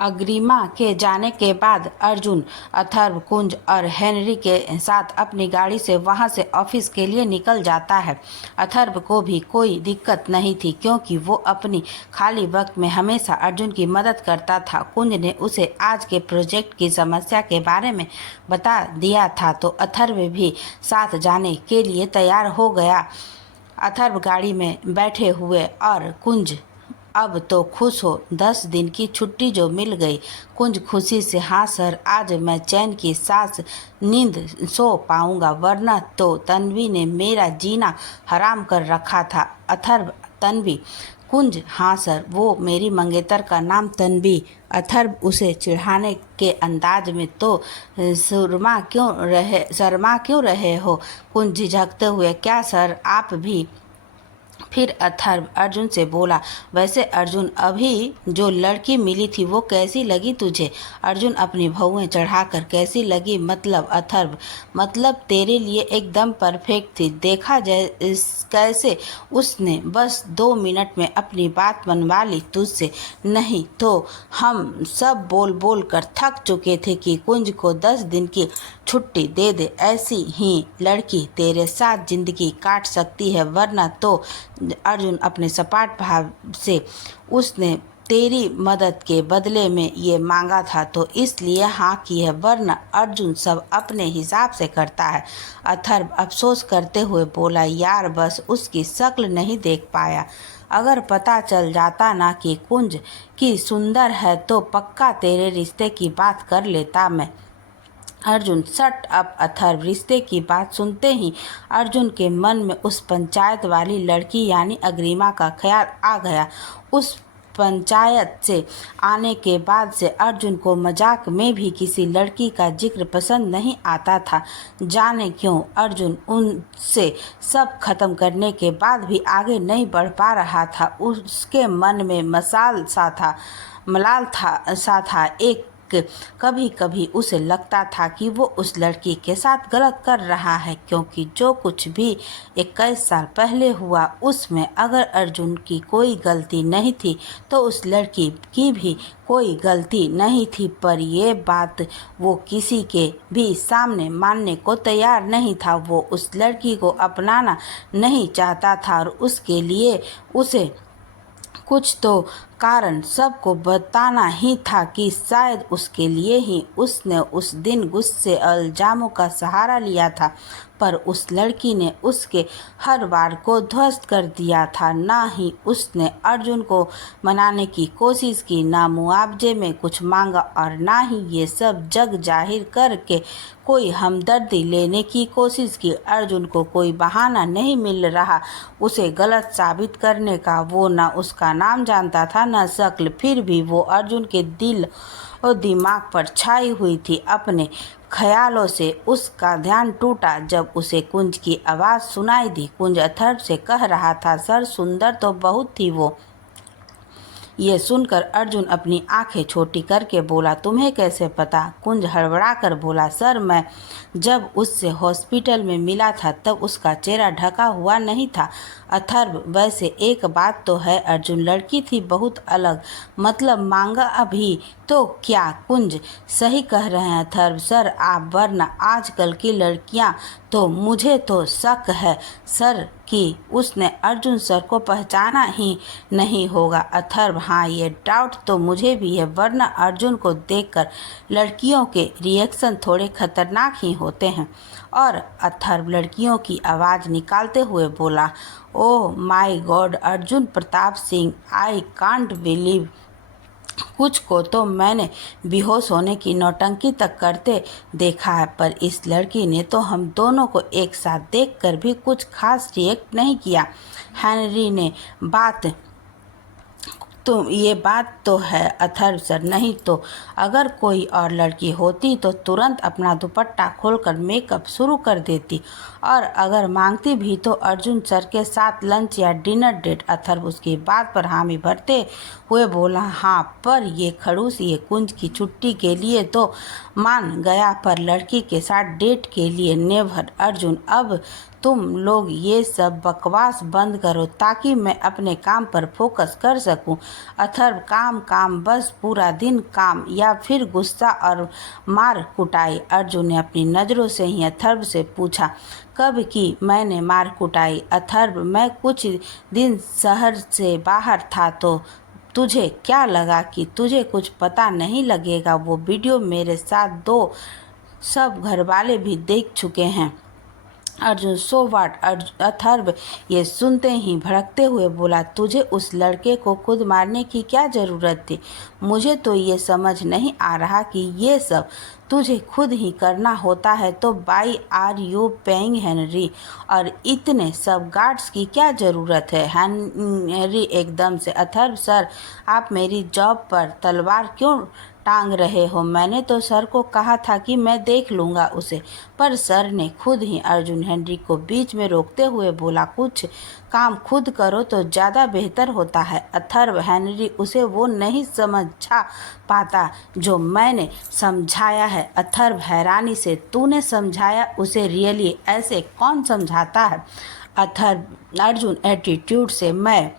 अग्रिमा के जाने के बाद अर्जुन अथर्व, कुंज और हेनरी के साथ अपनी गाड़ी से वहां से ऑफिस के लिए निकल जाता है। अथर्व को भी कोई दिक्कत नहीं थी क्योंकि वो अपनी खाली वक्त में हमेशा अर्जुन की मदद करता था। कुंज ने उसे आज के प्रोजेक्ट की समस्या के बारे में बता दिया था तो अथर्व भी साथ जाने के लिए तैयार हो गया। अथर्व गाड़ी में बैठे हुए और कुंज अब तो खुश हो, 10 दिन की छुट्टी जो मिल गई। कुंज खुशी से, हाँ सर, आज मैं चैन की सांस नींद सो पाऊंगा, वरना तो तन्वी ने मेरा जीना हराम कर रखा था। अथर्व, तन्वी? कुंज, हाँ सर, वो मेरी मंगेतर का नाम तन्वी। अथर्व उसे चिढ़ाने के अंदाज में, तो शर्मा क्यों रहे हो? कुंज झिझकते हुए, क्या सर आप भी? फिर अथर्व अर्जुन से बोला, वैसे अर्जुन, अभी जो लड़की मिली थी वो कैसी लगी तुझे? अर्जुन अपनी भौहें चढ़ाकर, कैसी लगी मतलब? अथर्व, मतलब तेरे लिए एकदम परफेक्ट थी। देखा कैसे उसने बस 2 मिनट में अपनी बात मनवा ली तुझसे। नहीं तो हम सब बोल बोल कर थक चुके थे कि कुंज को 10 दिन की छुट्टी दे दे। ऐसी ही लड़की तेरे साथ जिंदगी काट सकती है, वरना तो अर्जुन अपने सपाट भाव से, उसने तेरी मदद के बदले में ये मांगा था तो इसलिए हाँ की है, वरना अर्जुन सब अपने हिसाब से करता है। अथर्व अफसोस करते हुए बोला, यार बस उसकी शक्ल नहीं देख पाया। अगर पता चल जाता ना कि कुंज की सुंदर है तो पक्का तेरे रिश्ते की बात कर लेता मैं। Arjun, shut up Atharva. रिश्ते की बात सुनते ही अर्जुन के मन में उस पंचायत वाली लड़की यानी अग्रिमा का ख्याल आ गया। उस पंचायत से आने के बाद से अर्जुन को मजाक में भी किसी लड़की का जिक्र पसंद नहीं आता था। जाने क्यों अर्जुन उनसे सब खत्म करने के बाद भी आगे नहीं बढ़ पा रहा था। उसके मन में मलाल सा था एक। कभी कभी उसे लगता था कि वो उस लड़की के साथ गलत कर रहा है, क्योंकि जो कुछ भी 21 साल पहले हुआ उसमें अगर अर्जुन की कोई गलती नहीं थी तो उस लड़की की भी कोई गलती नहीं थी। पर ये बात वो किसी के भी सामने मानने को तैयार नहीं था। वो उस लड़की को अपनाना नहीं चाहता था और उसके लिए उसे कुछ तो कारण सबको बताना ही था कि शायद उसके लिए ही उसने उस दिन गुस्से और इल्जामों का सहारा लिया था। पर उस लड़की ने उसके हर बार को ध्वस्त कर दिया था। ना ही उसने अर्जुन को मनाने की कोशिश की, ना मुआवजे में कुछ मांगा और ना ही ये सब जग जाहिर करके कोई हमदर्दी लेने की कोशिश की। अर्जुन को कोई बहाना नहीं मिल रहा उसे गलत साबित करने का। वो ना उसका नाम जानता था न शक्ल, फिर भी वो अर्जुन के दिल और दिमाग पर छाई हुई थी। अपने ख्यालों से उसका ध्यान टूटा जब उसे कुंज की आवाज़ सुनाई दी। कुंज अथर्व से कह रहा था, सर सुंदर तो बहुत थी वो। ये सुनकर अर्जुन अपनी आंखें छोटी करके बोला, तुम्हें कैसे पता? कुंज हड़बड़ा कर बोला, सर मैं जब उससे हॉस्पिटल में मिला था तब उसका चेहरा ढका हुआ नहीं था। अथर्व, वैसे एक बात तो है अर्जुन, लड़की थी बहुत अलग, मतलब मांगा अभी तो क्या? कुंज, सही कह रहे हैं अथर्व सर आप, वरना आजकल की लड़कियां तो मुझे तो शक है सर कि उसने अर्जुन सर को पहचाना ही नहीं होगा। अथर्व, हाँ ये डाउट तो मुझे भी है, वरना अर्जुन को देखकर लड़कियों के रिएक्शन थोड़े खतरनाक ही होते हैं। और अथर्व लड़कियों की आवाज़ निकालते हुए बोला, oh my God Arjun Pratap Singh, I can't believe. कुछ को तो मैंने बेहोश होने की नौटंकी तक करते देखा है, पर इस लड़की ने तो हम दोनों को एक साथ देखकर भी कुछ खास रिएक्ट नहीं किया। हेनरी ने ये बात तो है अथर्व सर, नहीं तो अगर कोई और लड़की होती तो तुरंत अपना दुपट्टा खोलकर मेकअप शुरू कर देती, और अगर मांगती भी तो अर्जुन सर के साथ लंच या डिनर डेट। अथर्व उसकी बात पर हामी भरते हुए बोला, हाँ पर ये खड़ूस ये कुंज की छुट्टी के लिए तो मान गया, पर लड़की के साथ डेट के लिए नेवर। अर्जुन, अब तुम लोग ये सब बकवास बंद करो ताकि मैं अपने काम पर फोकस कर सकूं। अथर्व काम काम, बस पूरा दिन काम, या फिर गुस्सा और मार कुटाई? अर्जुन ने अपनी नज़रों से ही अथर्व से पूछा। कब की मैंने मार कुटाई अथर्व? मैं कुछ दिन शहर से बाहर था तो तुझे क्या लगा कि तुझे कुछ पता नहीं लगेगा? वो वीडियो मेरे साथ दो सब घरवाले भी देख चुके हैं। अर्जुन सो वाट? अथर्व ये सुनते ही भड़कते हुए बोला, तुझे उस लड़के को खुद मारने की क्या ज़रूरत थी? मुझे तो ये समझ नहीं आ रहा कि ये सब तुझे खुद ही करना होता है तो why are you paying Henry? और इतने सब गार्ड्स की क्या ज़रूरत है? हेनरी एकदम से, अथर्व सर, आप मेरी जॉब पर तलवार क्यों टांग रहे हो? मैंने तो सर को कहा था कि मैं देख लूँगा उसे, पर सर ने खुद ही। अर्जुन हेनरी को बीच में रोकते हुए बोला, कुछ काम खुद करो तो ज़्यादा बेहतर होता है अथर्व। हेनरी उसे वो नहीं समझा पाता जो मैंने समझाया है। अथर्व हैरानी से, तूने समझाया उसे? रियली? ऐसे कौन समझाता है? अथर्व अर्जुन एटीट्यूड से, मैं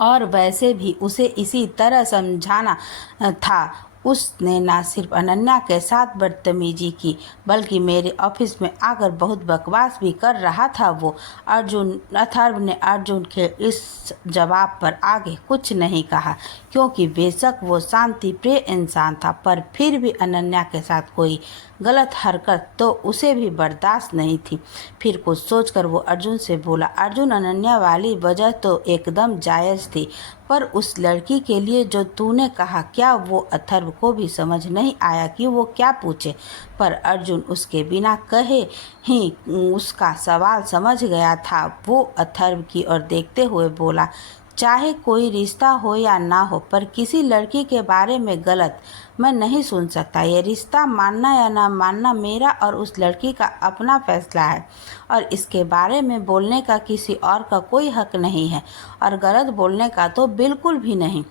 और वैसे भी उसे इसी तरह समझाना था। उसने ना सिर्फ अनन्या के साथ बदतमीजी की बल्कि मेरे ऑफिस में आकर बहुत बकवास भी कर रहा था वो। अथर्व ने अर्जुन के इस जवाब पर आगे कुछ नहीं कहा, क्योंकि बेशक वो शांति प्रिय इंसान था, पर फिर भी अनन्या के साथ कोई गलत हरकत तो उसे भी बर्दाश्त नहीं थी। फिर कुछ सोचकर वो अर्जुन से बोला, अर्जुन, अनन्या वाली वजह तो एकदम जायज़ थी, पर उस लड़की के लिए जो तूने कहा, क्या वो अथर्व को भी समझ नहीं आया कि वो क्या पूछे? पर अर्जुन उसके बिना कहे ही उसका सवाल समझ गया था। वो अथर्व की ओर देखते हुए बोला, चाहे कोई रिश्ता हो या ना हो, पर किसी लड़की के बारे में गलत मैं नहीं सुन सकता। ये रिश्ता मानना या ना मानना मेरा और उस लड़की का अपना फैसला है, और इसके बारे में बोलने का किसी और का कोई हक नहीं है, और गलत बोलने का तो बिल्कुल भी नहीं।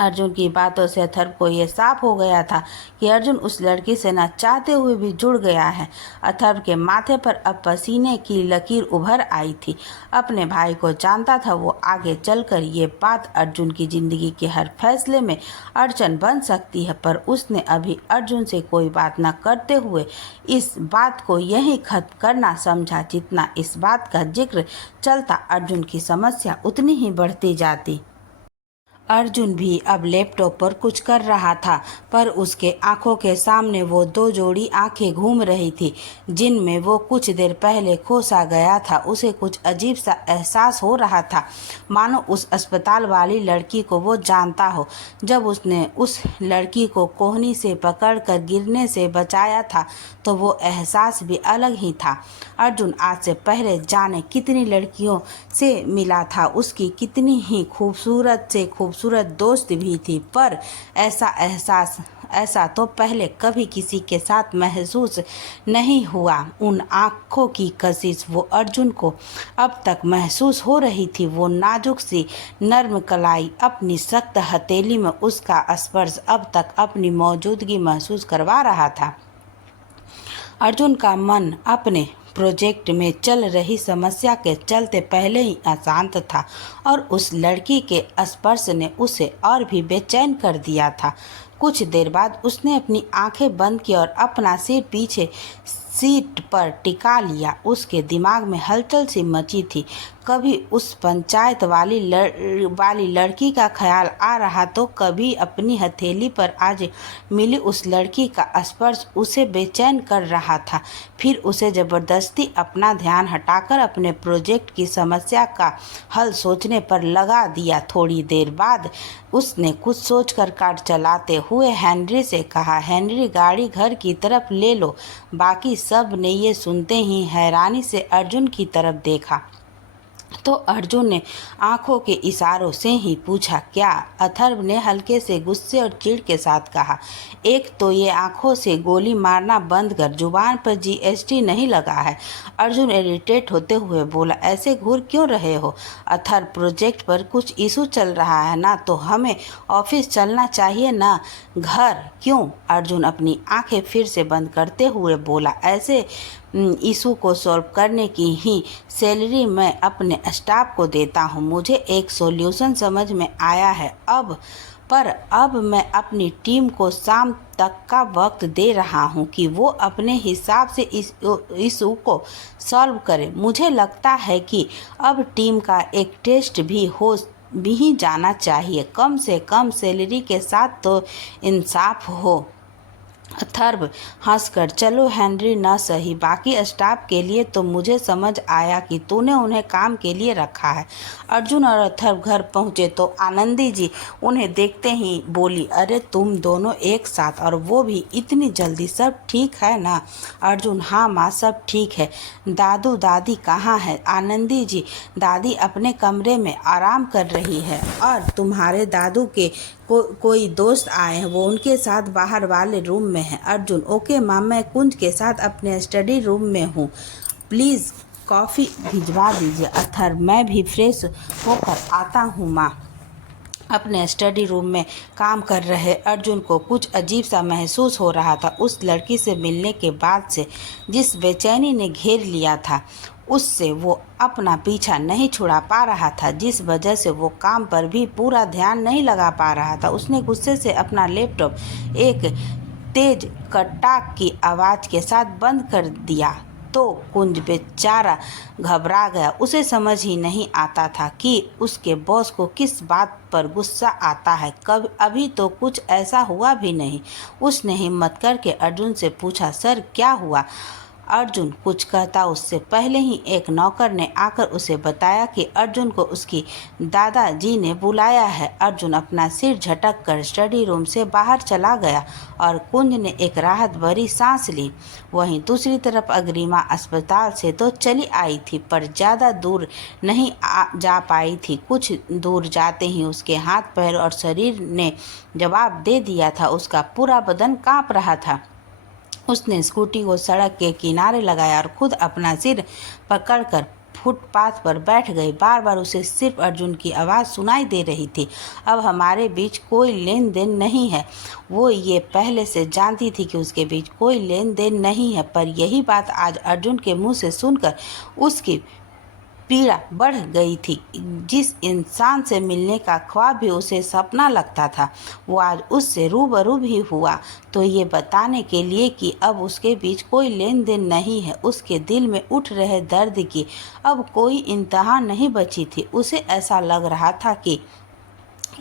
अर्जुन की बातों से अथर्व को ये साफ हो गया था कि अर्जुन उस लड़की से न चाहते हुए भी जुड़ गया है। अथर्व के माथे पर अब पसीने की लकीर उभर आई थी। अपने भाई को जानता था वो आगे चलकर ये बात अर्जुन की जिंदगी के हर फैसले में अड़चन बन सकती है, पर उसने अभी अर्जुन से कोई बात न करते हुए इस बात को यही खत्म करना समझा। जितना इस बात का जिक्र चलता अर्जुन की समस्या उतनी ही बढ़ती जाती। अर्जुन भी अब लैपटॉप पर कुछ कर रहा था, पर उसके आंखों के सामने वो दो जोड़ी आंखें घूम रही थी जिनमें वो कुछ देर पहले खो सा गया था। उसे कुछ अजीब सा एहसास हो रहा था, मानो उस अस्पताल वाली लड़की को वो जानता हो। जब उसने उस लड़की को कोहनी से पकड़कर गिरने से बचाया था तो वो एहसास भी अलग ही था। अर्जुन आज से पहले जाने कितनी लड़कियों से मिला था, उसकी कितनी ही खूबसूरत से खूबसूरत दोस्त भी थी, पर ऐसा तो पहले कभी किसी के साथ महसूस नहीं हुआ। उन आँखों की कशिश वो अर्जुन को अब तक महसूस हो रही थी। वो नाजुक सी नर्म कलाई, अपनी सख्त हथेली में उसका स्पर्श अब तक अपनी मौजूदगी महसूस करवा रहा था। अर्जुन का मन अपने प्रोजेक्ट में चल रही समस्या के चलते पहले ही अशांत था, और उस लड़की के स्पर्श ने उसे और भी बेचैन कर दिया था। कुछ देर बाद उसने अपनी आंखें बंद की और अपना सिर पीछे सीट पर टिका लिया। उसके दिमाग में हलचल सी मची थी। कभी उस पंचायत वाली लड़की का ख्याल आ रहा तो कभी अपनी हथेली पर आज मिली उस लड़की का स्पर्श उसे बेचैन कर रहा था। फिर उसे ज़बरदस्ती अपना ध्यान हटाकर अपने प्रोजेक्ट की समस्या का हल सोचने पर लगा दिया। थोड़ी देर बाद उसने कुछ सोचकर कार चलाते हुए हेनरी से कहा, हेनरी, गाड़ी घर की तरफ ले लो। बाकी सब ने ये सुनते ही हैरानी से अर्जुन की तरफ देखा तो अर्जुन ने आंखों के इशारों से ही पूछा, क्या? अथर्व ने हल्के से गुस्से और चिढ़ के साथ कहा, एक तो ये आंखों से गोली मारना बंद कर, जुबान पर जीएसटी नहीं लगा है। अर्जुन इरिटेट होते हुए बोला, ऐसे घूर क्यों रहे हो? अथर्व, प्रोजेक्ट पर कुछ इशू चल रहा है ना, तो हमें ऑफिस चलना चाहिए ना, घर क्यों? अर्जुन अपनी आंखें फिर से बंद करते हुए बोला, ऐसे इशू को सॉल्व करने की ही सैलरी मैं अपने स्टाफ को देता हूँ। मुझे एक सॉल्यूशन समझ में आया है अब मैं अपनी टीम को शाम तक का वक्त दे रहा हूँ कि वो अपने हिसाब से इस इशू को सॉल्व करे। मुझे लगता है कि अब टीम का एक टेस्ट भी ही जाना चाहिए, कम से कम सैलरी के साथ तो इंसाफ हो। अथर्व हंसकर, चलो हेनरी, न सही बाकी स्टाफ के लिए तो मुझे समझ आया कि तूने उन्हें काम के लिए रखा है। अर्जुन और अथर्व घर पहुंचे तो आनंदी जी उन्हें देखते ही बोली, अरे तुम दोनों एक साथ, और वो भी इतनी जल्दी, सब ठीक है ना? अर्जुन, हाँ माँ, सब ठीक है। दादू दादी कहाँ है? आनंदी जी, दादी अपने कमरे में आराम कर रही है और तुम्हारे दादू के कोई दोस्त आए हैं, वो उनके साथ बाहर वाले रूम में है। अर्जुन, ओके माँ, मैं कुंज के साथ अपने स्टडी रूम में हूँ, प्लीज़ कॉफ़ी भिजवा दीजिए। अथर्व, मैं भी फ्रेश होकर आता हूँ माँ। अपने स्टडी रूम में काम कर रहे अर्जुन को कुछ अजीब सा महसूस हो रहा था। उस लड़की से मिलने के बाद से जिस बेचैनी ने घेर लिया था, उससे वो अपना पीछा नहीं छुड़ा पा रहा था, जिस वजह से वो काम पर भी पूरा ध्यान नहीं लगा पा रहा था। उसने गुस्से से अपना लैपटॉप एक तेज कटाक की आवाज़ के साथ बंद कर दिया तो कुंज बेचारा घबरा गया। उसे समझ ही नहीं आता था कि उसके बॉस को किस बात पर गुस्सा आता है। कब अभी तो कुछ ऐसा हुआ भी नहीं। उसने हिम्मत करके अर्जुन से पूछा, सर क्या हुआ? अर्जुन कुछ कहता उससे पहले ही एक नौकर ने आकर उसे बताया कि अर्जुन को उसकी दादाजी ने बुलाया है। अर्जुन अपना सिर झटक कर स्टडी रूम से बाहर चला गया और कुंज ने एक राहत भरी सांस ली। वहीं दूसरी तरफ अग्रिमा अस्पताल से तो चली आई थी, पर ज़्यादा दूर नहीं जा पाई थी। कुछ दूर जाते ही उसके हाथ पैर और शरीर ने जवाब दे दिया था। उसका पूरा बदन काँप रहा था। उसने स्कूटी को सड़क के किनारे लगाया और खुद अपना सिर पकड़कर फुटपाथ पर बैठ गई। बार बार उसे सिर्फ अर्जुन की आवाज़ सुनाई दे रही थी, अब हमारे बीच कोई लेन देन नहीं है। वो ये पहले से जानती थी कि उसके बीच कोई लेन देन नहीं है, पर यही बात आज अर्जुन के मुंह से सुनकर उसकी पीड़ा बढ़ गई थी। जिस इंसान से मिलने का ख्वाब भी उसे सपना लगता था, वो आज उससे रूबरू भी हुआ, तो ये बताने के लिए कि अब उसके बीच कोई लेन देन नहीं है। उसके दिल में उठ रहे दर्द की अब कोई इंतहा नहीं बची थी। उसे ऐसा लग रहा था कि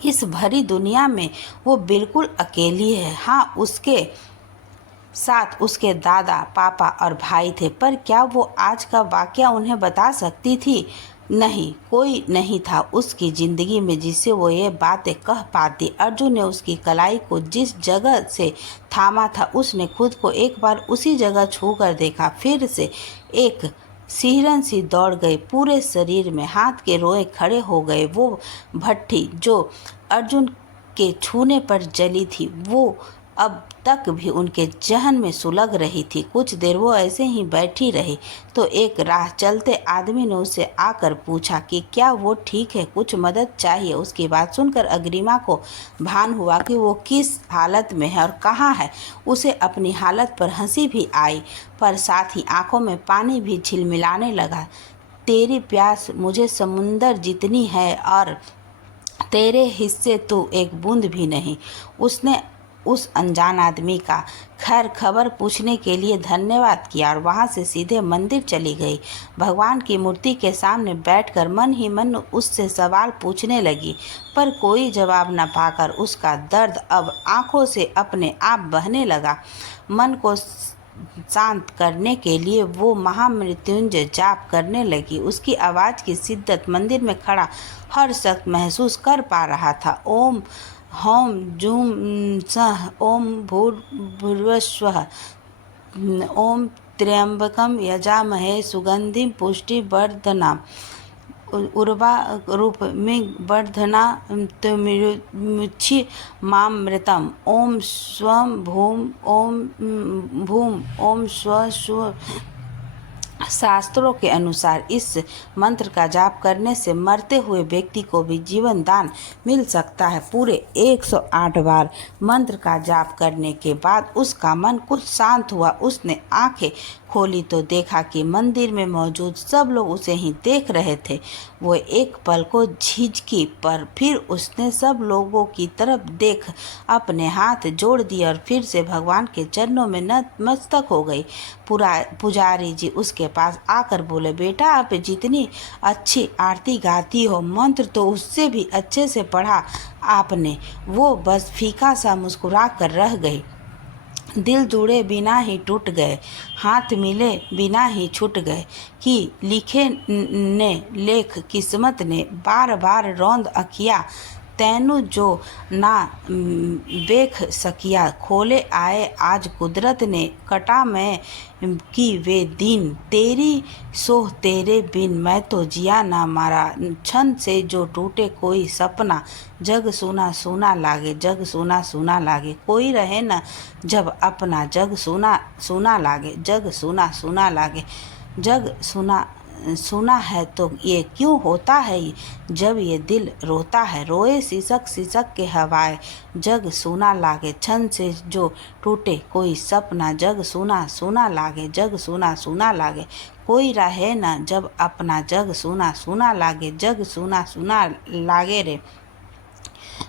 इस भरी दुनिया में वो बिल्कुल अकेली है। हाँ, उसके साथ उसके दादा, पापा और भाई थे, पर क्या वो आज का वाकया उन्हें बता सकती थी? नहीं, कोई नहीं था उसकी ज़िंदगी में जिससे वो ये बातें कह पाती। अर्जुन ने उसकी कलाई को जिस जगह से थामा था, उसने खुद को एक बार उसी जगह छू कर देखा। फिर से एक सिहरन सी दौड़ गई पूरे शरीर में, हाथ के रोए खड़े हो गए। वो भट्ठी जो अर्जुन के छूने पर जली थी, वो अब तक भी उनके जहन में सुलग रही थी। कुछ देर वो ऐसे ही बैठी रही तो एक राह चलते आदमी ने उससे आकर पूछा कि क्या वो ठीक है, कुछ मदद चाहिए। उसकी बात सुनकर अग्रिमा को भान हुआ कि वो किस हालत में है और कहाँ है। उसे अपनी हालत पर हंसी भी आई, पर साथ ही आंखों में पानी भी झिलमिलाने लगा। तेरी प्यास मुझे समुंदर जितनी है और तेरे हिस्से तो एक बूंद भी नहीं। उसने उस अनजान आदमी का खैर खबर पूछने के लिए धन्यवाद किया और वहां से सीधे मंदिर चली गई। भगवान की मूर्ति के सामने बैठकर मन ही मन उससे सवाल पूछने लगी, पर कोई जवाब न पाकर उसका दर्द अब आंखों से अपने आप बहने लगा। मन को शांत करने के लिए वो महामृत्युंजय जाप करने लगी। उसकी आवाज़ की शिद्दत मंदिर में खड़ा हर शख्स महसूस कर पा रहा था। ओम हौम जूम सः ओम भूर्भुवस्सुः ओम त्र्यंबकम यजामहे सुगंधिं पुष्टिवर्धनम् उर्वारुकमिवर्धना मामृतम् ओम स्वं भूम ओम भूम ओम स्व स्व। शास्त्रों के अनुसार इस मंत्र का जाप करने से मरते हुए व्यक्ति को भी जीवन दान मिल सकता है। पूरे 108 बार मंत्र का जाप करने के बाद उसका मन कुछ शांत हुआ। उसने आंखें खोली तो देखा कि मंदिर में मौजूद सब लोग उसे ही देख रहे थे। वो एक पल को झिझकी, पर फिर उसने सब लोगों की तरफ देख अपने हाथ जोड़ दिए और फिर से भगवान के चरणों में नतमस्तक हो गई। पुजारी जी उसके पास आकर बोले, बेटा आप जितनी अच्छी आरती गाती हो, मंत्र तो उससे भी अच्छे से पढ़ा आपने। वो बस फीका सा मुस्कुरा कर रह गई। दिल जुड़े बिना ही टूट गए, हाथ मिले बिना ही छूट गए, कि लिखे ने लेख किस्मत ने बार बार रौंद अखिया, तैनु जो ना देख सकिया, खोले आए आज कुदरत ने, कटा मैं की वे दिन, तेरी सोह तेरे बिन मैं तो जिया ना मारा, क्षण से जो टूटे कोई सपना, जग सुना सुना लागे, जग सुना सुना लागे, कोई रहे न जब अपना, जग सुना सुना लागे, जग सुना सुना लागे, जग सुना सुना है तो ये क्यों होता है, जब ये दिल रोता है, रोए सिसक सिसक के हवाएं, जग सुना लागे, क्षण से जो टूटे कोई सपना, जग सुना सुना लागे, जग सुना सुना लागे, कोई रहे न जब अपना, जग सुना सुना लागे, जग सुना सुना लागे रे,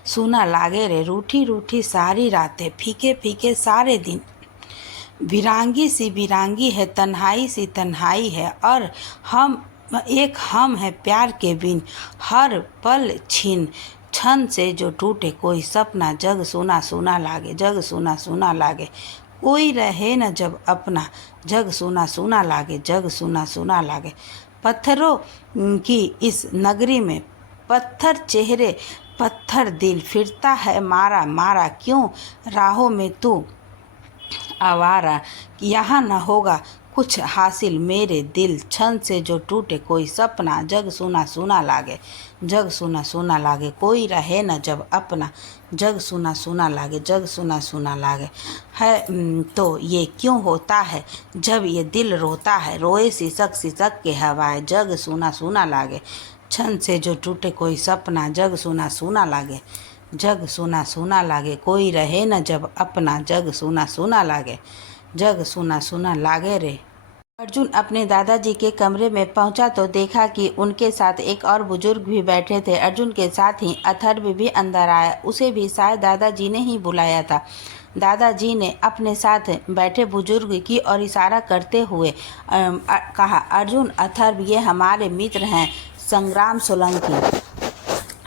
सुना लागे रे, रूठी रूठी सारी रातें, फीके फीके सारे दिन, वीरांगी है, तन्हाई सी तन्हाई है, और हम है प्यार के बिन, हर पल छीन, क्षण से जो टूटे कोई सपना, जग सुना सुना लागे, जग सुना सुना लागे, कोई रहे न जब अपना, जग सुना सुना लागे, जग सुना सुना लागे। पत्थरों की इस नगरी में पत्थर चेहरे पत्थर दिल, फिरता है मारा मारा क्यों राहों में तू आवारा, यहाँ न होगा कुछ हासिल मेरे दिल, क्षण से जो टूटे कोई सपना, जग सुना सुना लागे, जग सुना सुना लागे, कोई रहे न जब अपना, जग सुना सुना लागे, जग सुना सुना लागे है, तो ये क्यों होता है जब ये दिल रोता है, रोए सिसक सिसक के हवाएं, जग सुना सुना लागे, क्षण से जो टूटे कोई सपना, जग सुना सुना लागे, जग सुना सुना लागे, कोई रहे न जब अपना, जग सुना सुना लागे, जग सुना सुना लागे रे। अर्जुन अपने दादाजी के कमरे में पहुंचा तो देखा कि उनके साथ एक और बुजुर्ग भी बैठे थे। अर्जुन के साथ ही अथर्व भी अंदर आया, उसे भी शायद दादाजी ने ही बुलाया था। दादाजी ने अपने साथ बैठे बुजुर्ग की और इशारा करते हुए कहा, अर्जुन अथर्व ये हमारे मित्र हैं संग्राम सोलंकी।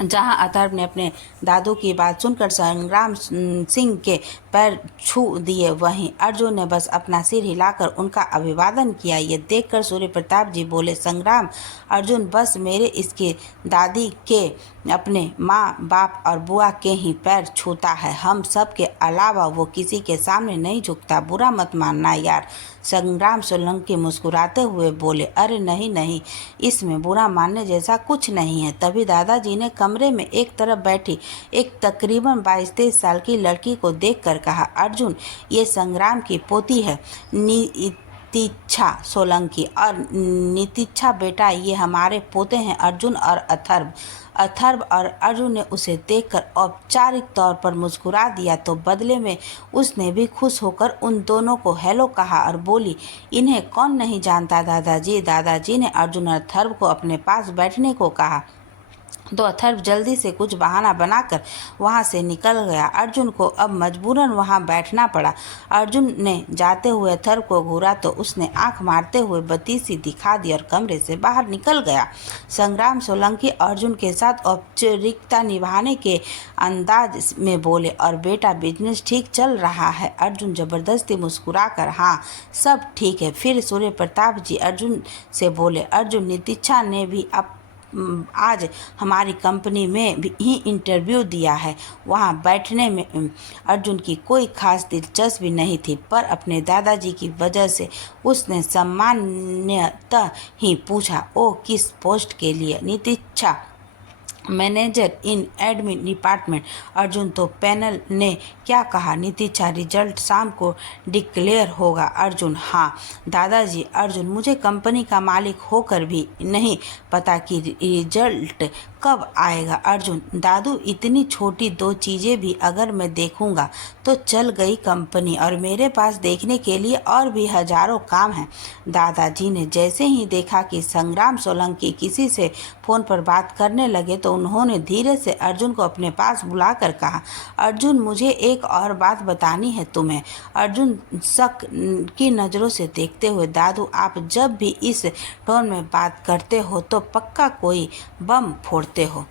जहां अथर्व ने अपने दादू की बात सुनकर संग्राम सिंह के पैर छू दिए, वहीं अर्जुन ने बस अपना सिर हिलाकर उनका अभिवादन किया। ये देखकर सूर्य प्रताप जी बोले, संग्राम अर्जुन बस मेरे इसके दादी के, अपने माँ बाप और बुआ के ही पैर छूता है, हम सब के अलावा वो किसी के सामने नहीं झुकता, बुरा मत मानना यार। संग्राम सोलंकी मुस्कुराते हुए बोले, अरे नहीं नहीं, इसमें बुरा मानने जैसा कुछ नहीं है। तभी दादाजी ने कमरे में एक तरफ बैठी एक तकरीबन 22-23 साल की लड़की को देखकर कहा, अर्जुन ये संग्राम की पोती है नितिच्छा सोलंकी, और नितिच्छा बेटा ये हमारे पोते हैं अर्जुन और अथर्व। अथर्व और अर्जुन ने उसे देखकर औपचारिक तौर पर मुस्कुरा दिया, तो बदले में उसने भी खुश होकर उन दोनों को हेलो कहा और बोली, इन्हें कौन नहीं जानता दादाजी। दादाजी ने अर्जुन और अथर्व को अपने पास बैठने को कहा तो अथर्व जल्दी से कुछ बहाना बनाकर वहां से निकल गया। अर्जुन को अब मजबूरन वहां बैठना पड़ा। अर्जुन ने जाते हुए अथर्व को घूरा तो उसने आंख मारते हुए बत्ती सी दिखा दी और कमरे से बाहर निकल गया। संग्राम सोलंकी अर्जुन के साथ औपचारिकता निभाने के अंदाज में बोले, और बेटा बिजनेस ठीक चल रहा है। अर्जुन जबरदस्ती मुस्कुराकर हाँ सब ठीक है। फिर सूर्य प्रताप जी अर्जुन से बोले, अर्जुन नितिच्छा ने भी आज हमारी कंपनी में भी ही इंटरव्यू दिया है। वहाँ बैठने में अर्जुन की कोई खास दिलचस्पी नहीं थी, पर अपने दादाजी की वजह से उसने सामान्यतः ही पूछा, ओ किस पोस्ट के लिए। नितिच्छा मैनेजर इन एडमिन डिपार्टमेंट। अर्जुन तो पैनल ने क्या कहा। नितिच्छा रिजल्ट शाम को डिक्लेयर होगा। अर्जुन हाँ दादाजी। अर्जुन मुझे कंपनी का मालिक होकर भी नहीं पता कि रिजल्ट कब आएगा? अर्जुन: दादू, इतनी छोटी 2 चीज़ें भी अगर मैं देखूंगा तो चल गई कंपनी, और मेरे पास देखने के लिए और भी हजारों काम हैं। दादाजी ने जैसे ही देखा कि संग्राम सोलंकी किसी से फ़ोन पर बात करने लगे तो उन्होंने धीरे से अर्जुन को अपने पास बुलाकर कहा, अर्जुन, मुझे एक और बात बतानी है तुम्हें। अर्जुन शक की नज़रों से देखते हुए: दादू, आप जब भी इस टोन में बात करते हो तो पक्का कोई बम फोड़ते हो।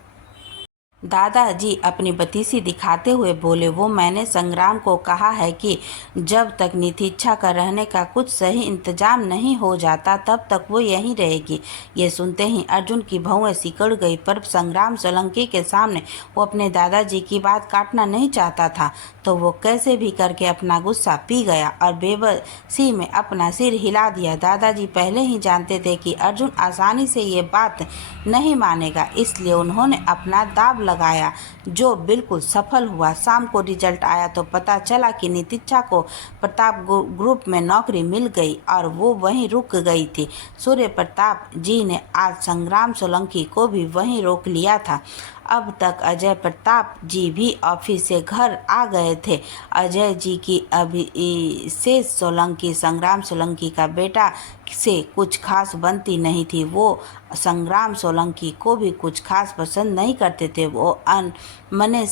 दादाजी अपनी बतीसी दिखाते हुए बोले, वो मैंने संग्राम को कहा है कि जब तक नितिच्छा का रहने का कुछ सही इंतजाम नहीं हो जाता तब तक वो यहीं रहेगी। ये सुनते ही अर्जुन की भौहें सिकुड़ गई, पर संग्राम सोलंकी के सामने वो अपने दादाजी की बात काटना नहीं चाहता था, तो वो कैसे भी करके अपना गुस्सा पी गया और बेबसी में अपना सिर हिला दिया। दादाजी पहले ही जानते थे कि अर्जुन आसानी से ये बात नहीं मानेगा, इसलिए उन्होंने अपना दाव लगाया, जो बिल्कुल सफल हुआ। शाम को रिजल्ट आया तो पता चला कि नितिच्छा को प्रताप ग्रुप में नौकरी मिल गई और वो वहीं रुक गई थी। सूर्य प्रताप जी ने आज संग्राम सोलंकी को भी वहीं रोक लिया था। अब तक अजय प्रताप जी भी ऑफिस से घर आ गए थे। अजय जी की अभिषेक सोलंकी संग्राम सोलंकी का बेटा से कुछ खास बनती नहीं थी। वो संग्राम सोलंकी को भी कुछ खास पसंद नहीं करते थे। वो मन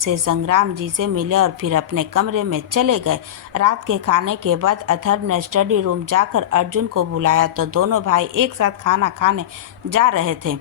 से संग्राम जी से मिले और फिर अपने कमरे में चले गए। रात के खाने के बाद अथर्व ने स्टडी रूम जाकर अर्जुन को बुलाया तो दोनों भाई एक साथ खाना खाने जा रहे थे।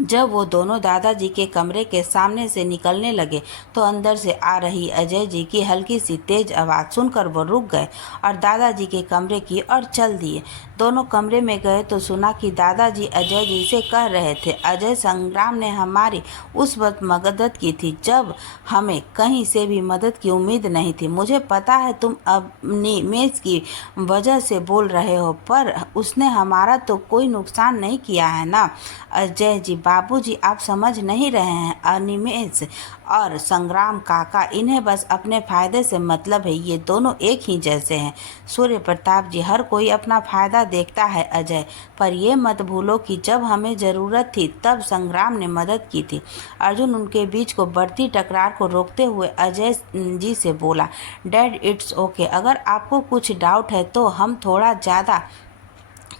जब वो दोनों दादाजी के कमरे के सामने से निकलने लगे तो अंदर से आ रही अजय जी की हल्की सी तेज आवाज़ सुनकर वो रुक गए और दादाजी के कमरे की ओर चल दिए। दोनों कमरे में गए तो सुना कि दादाजी अजय जी से कह रहे थे, अजय, संग्राम ने हमारी उस वक्त मदद की थी जब हमें कहीं से भी मदद की उम्मीद नहीं थी। मुझे पता है तुम अपनी मेज की वजह से बोल रहे हो, पर उसने हमारा तो कोई नुकसान नहीं किया है ना। अजय जी, बाबूजी, आप समझ नहीं रहे हैं। अनिमेश और संग्राम काका, इन्हें बस अपने फायदे से मतलब है। ये दोनों एक ही जैसे हैं। सूर्य प्रताप जी, हर कोई अपना फायदा देखता है अजय, पर ये मत भूलो कि जब हमें ज़रूरत थी तब संग्राम ने मदद की थी। अर्जुन उनके बीच को बढ़ती टकरार को रोकते हुए अजय जी से बोला, डैड, इट्स ओके। अगर आपको कुछ डाउट है तो हम थोड़ा ज़्यादा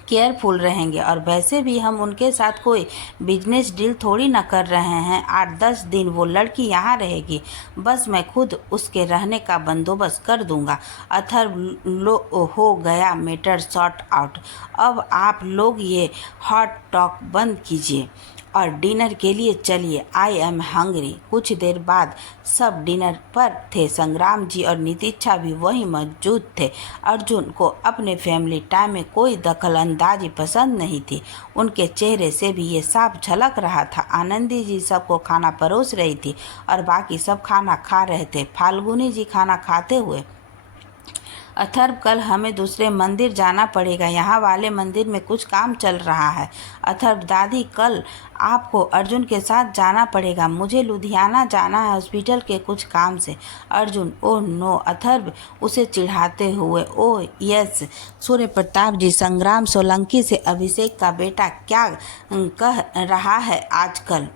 केयरफुल रहेंगे, और वैसे भी हम उनके साथ कोई बिजनेस डील थोड़ी ना कर रहे हैं। 8-10 दिन वो लड़की यहाँ रहेगी, बस मैं खुद उसके रहने का बंदोबस्त कर दूंगा। अथर्व हो गया मैटर सॉर्ट आउट। अब आप लोग ये हॉट टॉक बंद कीजिए और डिनर के लिए चलिए। I am hungry. कुछ देर बाद सब डिनर पर थे। संग्राम जी और नितिच्छा भी वहीं मौजूद थे। अर्जुन को अपने फैमिली टाइम में कोई दखल अंदाजी पसंद नहीं थी। उनके चेहरे से भी ये साफ झलक रहा था। आनंदी जी सबको खाना परोस रही थी और बाकी सब खाना खा रहे थे। फाल्गुनी जी खाना खाते हुए, अथर्व, कल हमें दूसरे मंदिर जाना पड़ेगा, यहाँ वाले मंदिर में कुछ काम चल रहा है। अथर्व, दादी, कल आपको अर्जुन के साथ जाना पड़ेगा, मुझे लुधियाना जाना है हॉस्पिटल के कुछ काम से। Arjun, oh no. अथर्व उसे चिढ़ाते हुए, ओह यस। सूर्य प्रताप जी, संग्राम सोलंकी से अभिषेक का बेटा क्या कह रहा है आजकल?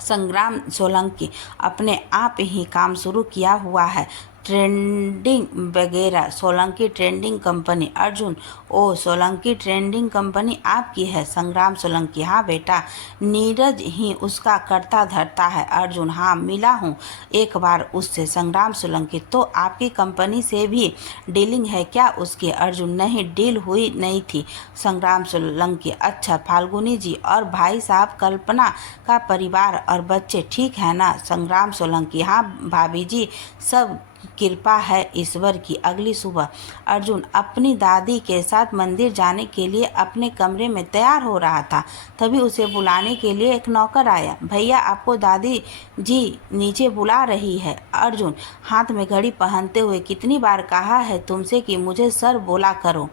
संग्राम सोलंकी अपने आप ही काम शुरू किया हुआ है, ट्रेंडिंग वगैरह। Solanki trending company. अर्जुन, ओ, सोलंकी ट्रेंडिंग कंपनी आपकी है? संग्राम सोलंकी, हाँ बेटा, नीरज ही उसका करता धरता है। अर्जुन, हाँ, मिला हूँ एक बार उससे। संग्राम सोलंकी, तो आपकी कंपनी से भी डीलिंग है क्या उसकी? अर्जुन, नहीं, डील हुई नहीं थी। संग्राम सोलंकी, अच्छा। फाल्गुनी जी और भाई साहब, कल्पना का परिवार और बच्चे ठीक है ना? संग्राम सोलंकी, हाँ भाभी जी, सब कृपा है ईश्वर की। अगली सुबह अर्जुन अपनी दादी के साथ मंदिर जाने के लिए अपने कमरे में तैयार हो रहा था, तभी उसे बुलाने के लिए एक नौकर आया। भैया, आपको दादी जी नीचे बुला रही है। अर्जुन हाथ में घड़ी पहनते हुए, कितनी बार कहा है तुमसे कि मुझे सर बोला करो?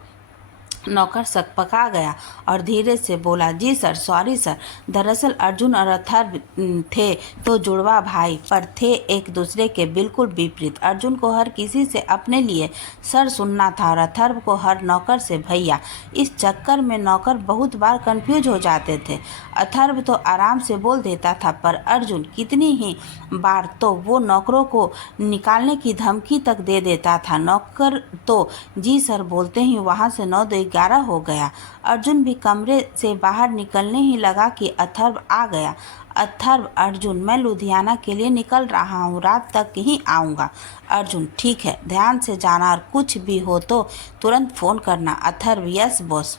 नौकर सकपका गया और धीरे से बोला, जी सर, सॉरी सर। दरअसल अर्जुन और अथर्व थे तो जुड़वा भाई, पर थे एक दूसरे के बिल्कुल विपरीत। अर्जुन को हर किसी से अपने लिए सर सुनना था और अथर्व को हर नौकर से भैया। इस चक्कर में नौकर बहुत बार कंफ्यूज हो जाते थे। अथर्व तो आराम से बोल देता था, पर अर्जुन कितनी ही बार तो वो नौकरों को निकालने की धमकी तक दे देता था। नौकर तो जी सर बोलते ही वहाँ से 9 दो 11 हो गया। अर्जुन भी कमरे से बाहर निकलने ही लगा कि अथर्व आ गया। अथर्व, अर्जुन, मैं लुधियाना के लिए निकल रहा हूँ, रात तक ही आऊँगा। अर्जुन, ठीक है, ध्यान से जाना और कुछ भी हो तो तुरंत फ़ोन करना। Atharva, yes boss.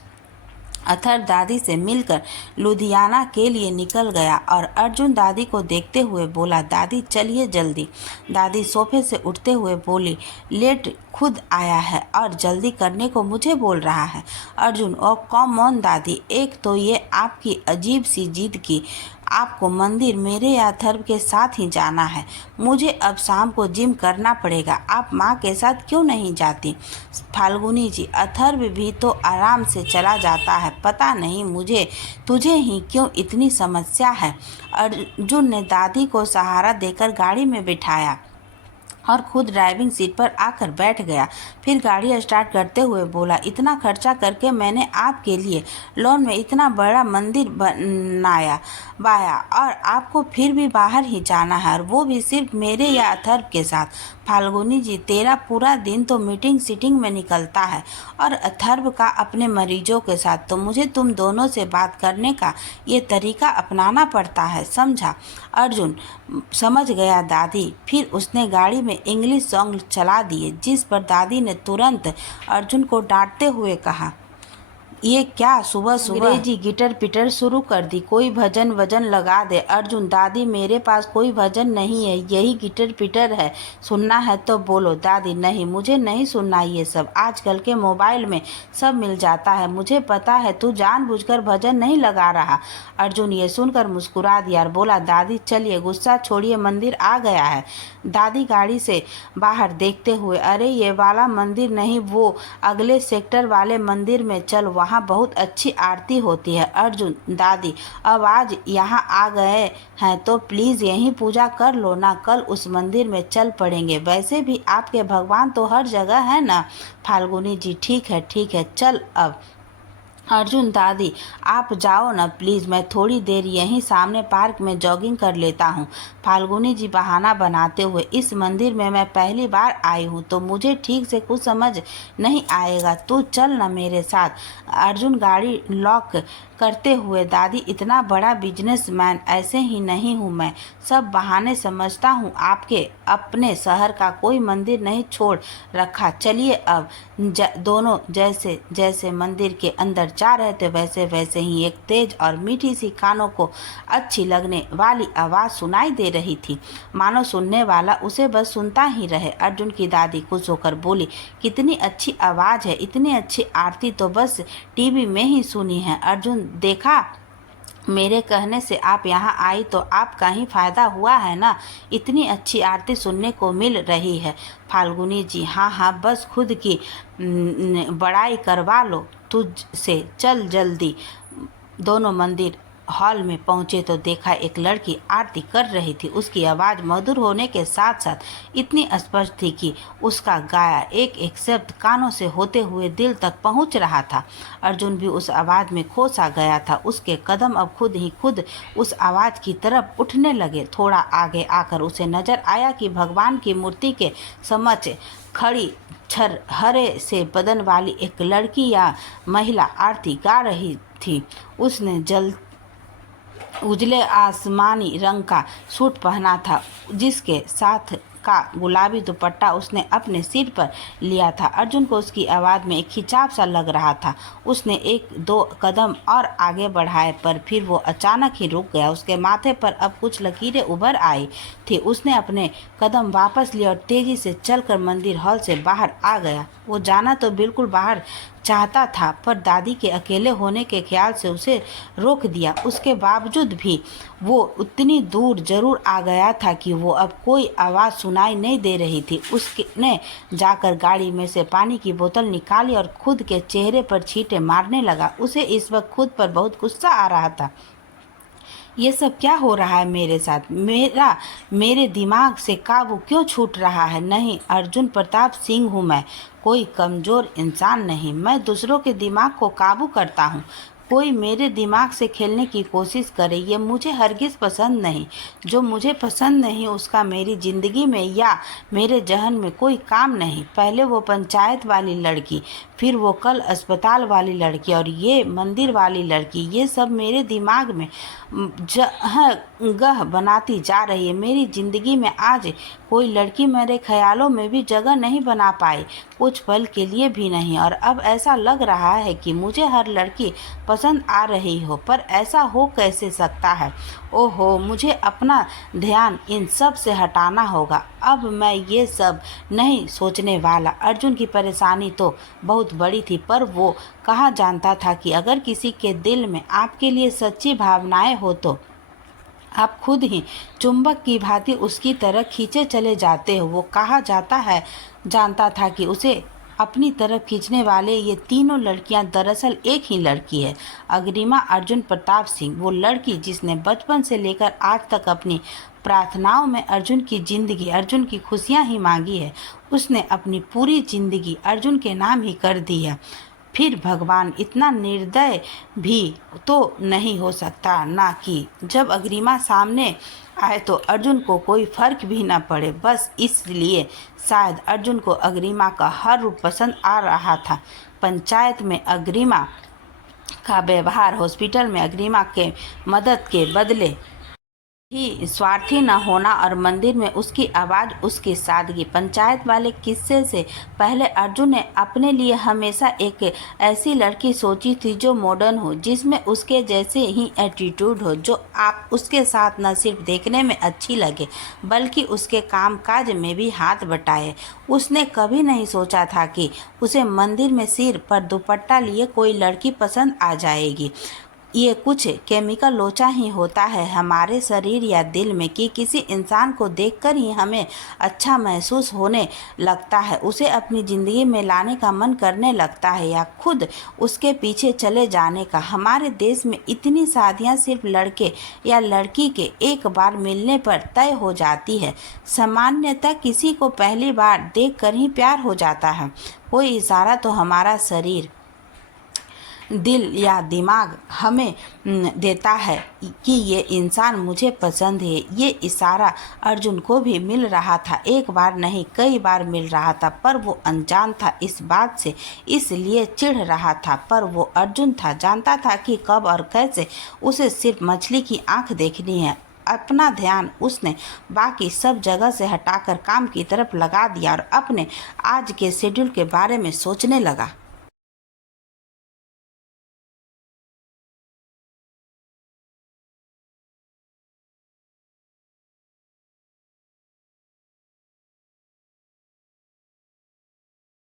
अथर्व दादी से मिलकर लुधियाना के लिए निकल गया और अर्जुन दादी को देखते हुए बोला, दादी चलिए जल्दी। दादी सोफे से उठते हुए बोली, लेट खुद आया है और जल्दी करने को मुझे बोल रहा है। अर्जुन, ओ कम ऑन दादी, एक तो ये आपकी अजीब सी जिद की आपको मंदिर मेरे या अथर्व के साथ ही जाना है। मुझे अब शाम को जिम करना पड़ेगा। आप माँ के साथ क्यों नहीं जाती? फाल्गुनी जी, अथर्व भी तो आराम से चला जाता है, पता नहीं मुझे तुझे ही क्यों इतनी समस्या है। अर्जुन ने दादी को सहारा देकर गाड़ी में बिठाया और खुद ड्राइविंग सीट पर आकर बैठ गया। फिर गाड़ी स्टार्ट करते हुए बोला, इतना खर्चा करके मैंने आपके लिए लोन में इतना बड़ा मंदिर बनाया और आपको फिर भी बाहर ही जाना है, और वो भी सिर्फ मेरे या अथर्व के साथ। फाल्गुनी जी, तेरा पूरा दिन तो मीटिंग सीटिंग में निकलता है और अथर्व का अपने मरीजों के साथ, तो मुझे तुम दोनों से बात करने का ये तरीका अपनाना पड़ता है, समझा? अर्जुन, समझ गया दादी। फिर उसने गाड़ी में इंग्लिश सॉन्ग चला दिए, जिस पर दादी ने तुरंत अर्जुन को डांटते हुए कहा, ये क्या सुबह सुबह अंग्रेजी गिटर पिटर शुरू कर दी, कोई भजन वजन लगा दे। अर्जुन, दादी मेरे पास कोई भजन नहीं है, यही गिटर पिटर है, सुनना है तो बोलो। दादी, नहीं, मुझे नहीं सुनना ये सब, आजकल के मोबाइल में सब मिल जाता है, मुझे पता है तू जानबूझकर भजन नहीं लगा रहा। अर्जुन ये सुनकर मुस्कुरा दिया और बोला, दादी चलिए गुस्सा छोड़िए, मंदिर आ गया है। दादी गाड़ी से बाहर देखते हुए, अरे ये वाला मंदिर नहीं, वो अगले सेक्टर वाले मंदिर में चल, वहाँ बहुत अच्छी आरती होती है। अर्जुन, दादी अब आज यहाँ आ गए हैं तो प्लीज़ यहीं पूजा कर लो ना, कल उस मंदिर में चल पड़ेंगे, वैसे भी आपके भगवान तो हर जगह है ना। फाल्गुनी जी, ठीक है, चल अब। अर्जुन, दादी आप जाओ ना प्लीज़, मैं थोड़ी देर यहीं सामने पार्क में जॉगिंग कर लेता हूँ। फाल्गुनी जी बहाना बनाते हुए, इस मंदिर में मैं पहली बार आई हूँ तो मुझे ठीक से कुछ समझ नहीं आएगा, तू चल ना मेरे साथ। अर्जुन गाड़ी लॉक करते हुए, दादी इतना बड़ा बिजनेसमैन ऐसे ही नहीं हूँ मैं, सब बहाने समझता हूँ आपके, अपने शहर का कोई मंदिर नहीं छोड़ रखा, चलिए अब। दोनों जैसे जैसे मंदिर के अंदर जा रहे थे वैसे वैसे ही एक तेज और मीठी सी कानों को अच्छी लगने वाली आवाज़ सुनाई दे रही थी, मानो सुनने वाला उसे बस सुनता ही रहे। अर्जुन की दादी खुश होकर बोली, कितनी अच्छी आवाज़ है, इतनी अच्छी आरती तो बस टीवी में ही सुनी है। अर्जुन, देखा, मेरे कहने से आप यहाँ आई तो आपका ही फायदा हुआ है ना, इतनी अच्छी आरती सुनने को मिल रही है। फाल्गुनी जी, हाँ, बस खुद की बड़ाई करवा लो तुझ से, चल जल्दी। दोनों मंदिर हॉल में पहुंचे तो देखा एक लड़की आरती कर रही थी। उसकी आवाज़ मधुर होने के साथ साथ इतनी स्पष्ट थी कि उसका गाया एक एक शब्द कानों से होते हुए दिल तक पहुंच रहा था। अर्जुन भी उस आवाज़ में खो सा गया था। उसके कदम अब खुद ही खुद उस आवाज़ की तरफ उठने लगे। थोड़ा आगे आकर उसे नजर आया कि भगवान की मूर्ति के समक्ष खड़ी छरहरे से बदन वाली एक लड़की या महिला आरती गा रही थी। उसने उजले आसमानी रंग का सूट पहना था, जिसके साथ का गुलाबी दुपट्टा उसने अपने सिर पर लिया था। अर्जुन को उसकी आवाज़ में एक खिंचाव सा लग रहा था। उसने एक दो कदम और आगे बढ़ाए, पर फिर वो अचानक ही रुक गया। उसके माथे पर अब कुछ लकीरें उभर आई थी। उसने अपने कदम वापस लिए और तेजी से चलकर मंदिर हॉल से बाहर आ गया। वो जाना तो बिल्कुल बाहर चाहता था, पर दादी के अकेले होने के ख्याल से उसे रोक दिया। उसके बावजूद भी वो उतनी दूर जरूर आ गया था कि वो अब कोई आवाज़ सुनाई नहीं दे रही थी। उसने जाकर गाड़ी में से पानी की बोतल निकाली और खुद के चेहरे पर छींटे मारने लगा। उसे इस वक्त खुद पर बहुत गुस्सा आ रहा था। ये सब क्या हो रहा है मेरे साथ? मेरे दिमाग से काबू क्यों छूट रहा है? नहीं, अर्जुन प्रताप सिंह हूँ मैं, कोई कमज़ोर इंसान नहीं। मैं दूसरों के दिमाग को काबू करता हूँ। कोई मेरे दिमाग से खेलने की कोशिश करे, ये मुझे हरगिज़ पसंद नहीं। जो मुझे पसंद नहीं उसका मेरी ज़िंदगी में या मेरे जहन में कोई काम नहीं। पहले वो पंचायत वाली लड़की, फिर वो कल अस्पताल वाली लड़की और ये मंदिर वाली लड़की, ये सब मेरे दिमाग में जगह बनाती जा रही है। मेरी ज़िंदगी में आज कोई लड़की मेरे ख्यालों में भी जगह नहीं बना पाई, कुछ पल के लिए भी नहीं। और अब ऐसा लग रहा है कि मुझे हर लड़की पसंद आ रही हो, पर ऐसा हो कैसे सकता है? ओहो, मुझे अपना ध्यान इन सब से हटाना होगा। अब मैं ये सब नहीं सोचने वाला। अर्जुन की परेशानी तो बहुत बड़ी थी, पर वो कहाँ जानता था कि अगर किसी के दिल में आपके लिए सच्ची भावनाएं हो तो आप खुद ही चुंबक की भांति उसकी तरह खींचे चले जाते हो। वो कहा जानता था कि उसे अपनी तरफ खींचने वाले ये तीनों लड़कियां दरअसल एक ही लड़की है, अग्रिमा अर्जुन प्रताप सिंह। वो लड़की जिसने बचपन से लेकर आज तक अपनी प्रार्थनाओं में अर्जुन की ज़िंदगी, अर्जुन की खुशियां ही मांगी है। उसने अपनी पूरी ज़िंदगी अर्जुन के नाम ही कर दी है। फिर भगवान इतना निर्दय भी तो नहीं हो सकता ना कि जब अग्रिमा सामने आए तो अर्जुन को कोई फर्क भी ना पड़े। बस इसलिए शायद अर्जुन को अग्रिमा का हर रूप पसंद आ रहा था। पंचायत में अग्रिमा का व्यवहार, हॉस्पिटल में अग्रिमा के मदद के बदले ही स्वार्थी न होना और मंदिर में उसकी आवाज़, उसकी सादगी। पंचायत वाले किस्से से पहले अर्जुन ने अपने लिए हमेशा एक ऐसी लड़की सोची थी जो मॉडर्न हो, जिसमें उसके जैसे ही एटीट्यूड हो, जो आप उसके साथ न सिर्फ देखने में अच्छी लगे बल्कि उसके कामकाज में भी हाथ बटाए। उसने कभी नहीं सोचा था कि उसे मंदिर में सिर पर दुपट्टा लिए कोई लड़की पसंद आ जाएगी। ये कुछ केमिकल लोचा ही होता है हमारे शरीर या दिल में कि किसी इंसान को देखकर ही हमें अच्छा महसूस होने लगता है, उसे अपनी ज़िंदगी में लाने का मन करने लगता है या खुद उसके पीछे चले जाने का। हमारे देश में इतनी शादियां सिर्फ लड़के या लड़की के एक बार मिलने पर तय हो जाती है। सामान्यतः किसी को पहली बार देखकर ही प्यार हो जाता है। कोई इशारा तो हमारा शरीर, दिल या दिमाग हमें देता है कि ये इंसान मुझे पसंद है। ये इशारा अर्जुन को भी मिल रहा था, एक बार नहीं कई बार मिल रहा था, पर वो अनजान था इस बात से, इसलिए चिढ़ रहा था। पर वो अर्जुन था, जानता था कि कब और कैसे उसे सिर्फ मछली की आंख देखनी है। अपना ध्यान उसने बाकी सब जगह से हटाकर काम की तरफ लगा दिया और अपने आज के शेड्यूल के बारे में सोचने लगा।